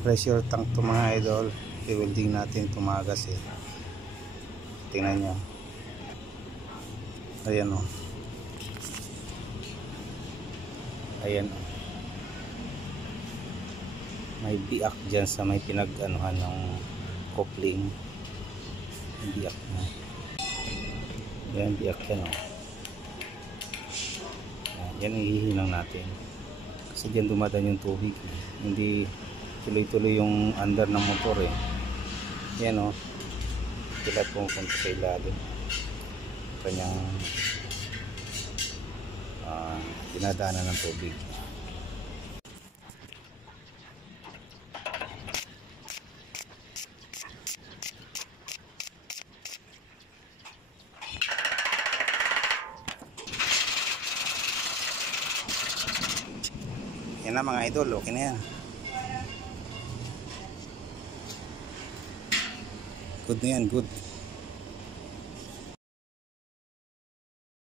Pressure tank to mga idol. I-welding natin, tumagas eh. Tingnan nyo. Ayan o. Ayan o. May biak dyan sa may pinag-anuhan ng coupling. Biak na. Ayan, biak yan o. Yan ang hihinang natin. Kasi dyan dumadaan yung tubig. Hindi tuloy-tuloy yung under ng motor eh. Yan o. Sila pumupunta sa ilalim. Kanyang dinadaanan ng tubig. Yan na mga idol, okay na yan. Good na yan, good.